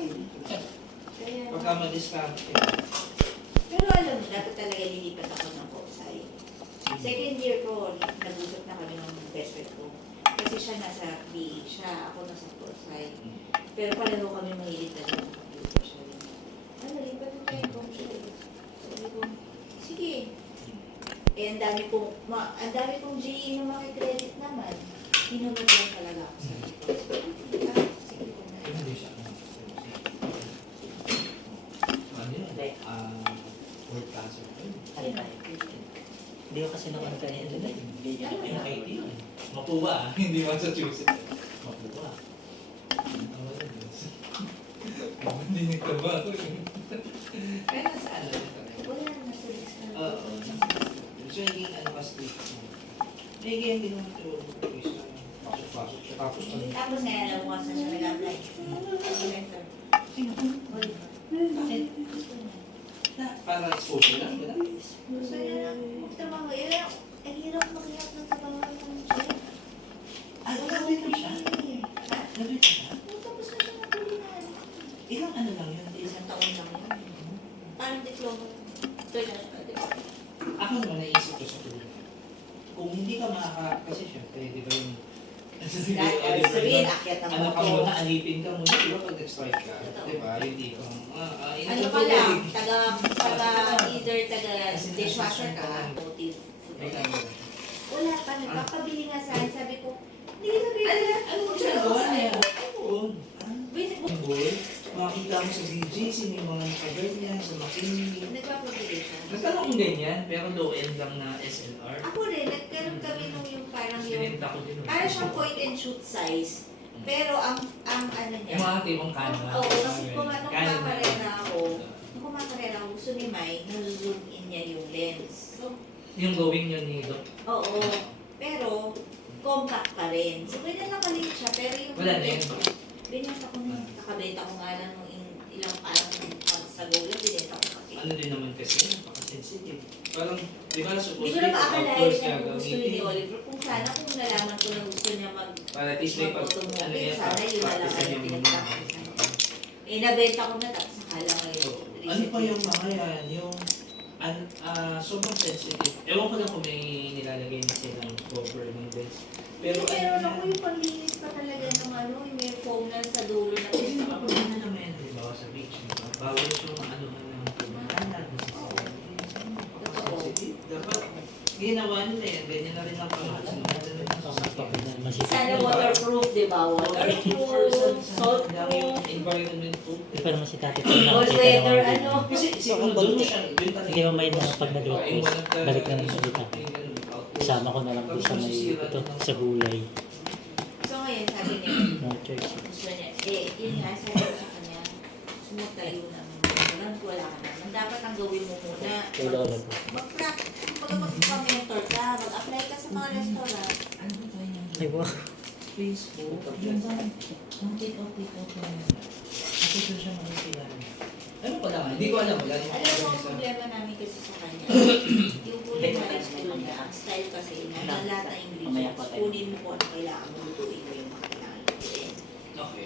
Kaya, Pagka ma-discount. pero alam mo, dapat talaga lilipat ako ng Koksay. Second year ko, nag-usap na kami ng best friend ko. Kasi siya nasa BA siya, ako nasa Koksay. Pero pareho kami mahilig na sa computer siya rin. Ano, lipat na tayo kung siya. Sabi ko, sige. Eh, ang dami kong GE na makikredit naman. Hinunod lang talaga ako sa sige ko na. Hindi siya. Ano yun? Word cancer. Ano ba? Hindi ko kasi naman kanina doon eh. Ay, IT yun. Mapuwa. Hindi Massachusetts. Mapuwa. Hindi nagtaba. Kaya nasa ano ito? Wala na sa list na. Oo. So, naging ano kasi dito. Naging hindi naman ito. Pasok-pasok siya. Tapos ano? Tapos na alam mo kung saan siya nag-apply. Director. Sino? Oliver. Bakit? Gusto niya. Para exposure lang, gano'n? Gusto niya lang magtrabaho. Eh, ang hirap makiyak ng trabaho ng chef. Ah, gawin mo siya? Ha? Gawin mo siya? Tapos na siya natulinan. Ilang ano lang yun? Isang taon lang yun. Parang diploma. International diploma. Ako naman naisip ko sa tuloy. Kung hindi ka kasi syempre, di ba yung... Sabihin, akyat ang Ano ka motor. muna, alipin ka muna, di ba pag nag-strike ka? Totoo. Di ba? Yung tipo, Ano ka lang, either dishwasher ka, motive. Wala pa, nagpapabili nga sa akin, sabi ko, hindi ka sabi ko, Ano mo siya gawa niya? Oo. Makikita mo sa BGC, may mga nakaburn niya, sa McKinney. Nagpapabili siya. Nagkaroon kong ganyan, pero low-end lang na SLR. Ako rin, nagkaroon kami nung yung parang yung, Sinenta ko din. parang siyang point and shoot size. Pero ang ano niya, Yung mga tipong camera. oo, kasi nung kumakarera ako, gusto ni Mai, nag-zoom in niya yung lens. So, Yung going yun ni Doc. oo, pero compact pa rin. So, ganyan lang maliit siya, pero yung Wala na yun. binenta ko na yun. Kakabenta ko nga lang nung ilang parang months ago yun, binenta ko kasi. Ano din naman kasi, napaka-sensitive. Parang, di ba, Hindi ko supposedly, na outdoors maakalain ka kung gusto ni gamitin. Oliver. Kung sana, kung nalaman ko na gusto niya Para at least may pag, ano mag-automobile, yan, sana yun na lang practice ang yung pinag-practice. Eh, nabenta ko na, tapos nakala ngayon. Ano pa yung mga yan, yung sobrang sensitive. Ewan ko lang kung may nilalagay na silang cover ng lens. Pero Pero meron ako yung panlinis pa talaga ng ano, yung may foam na sa dulo na kasi pinaka kapag ano naman yan, halimbawa sa beach, diba? Bawal yung ano ng tumahanap, sensitive. Dapat, ginawa nila yan, ganyan na rin ang pangalaman. sana waterproof, di ba? Waterproof, saltproof, Environment proof. Hindi pa naman si Tati ko all weather, ano. Kasi siguro doon mo siya, doon talaga. Sige, mamaya na pag nag-request, balik na lang sa dito. Isama ko na lang doon sa may ito, sa gulay. So ngayon, sabi niya, No choice. gusto niya, yun nga, sabi ko sa kanya, sumutayo ng restaurant, wala ka naman. Dapat ang gawin mo muna, Kay Lola ko. mag-practice, magpa-mentor ka, mag-apply ka sa mga restaurant. Ano ba tayo ng Ay, wow. Facebook? Yung ba? Ang take-out na yan. Kasi doon siya makikilala. Ano pa lang? Hindi ko alam. Wala yung Alam mo, ang problema namin kasi sa kanya, yung culinary school niya, ang style kasi, na lahat ng ingredients, kunin mo kung ano kailangan mo lutuin mo yung mga kailangan lutuin. Okay.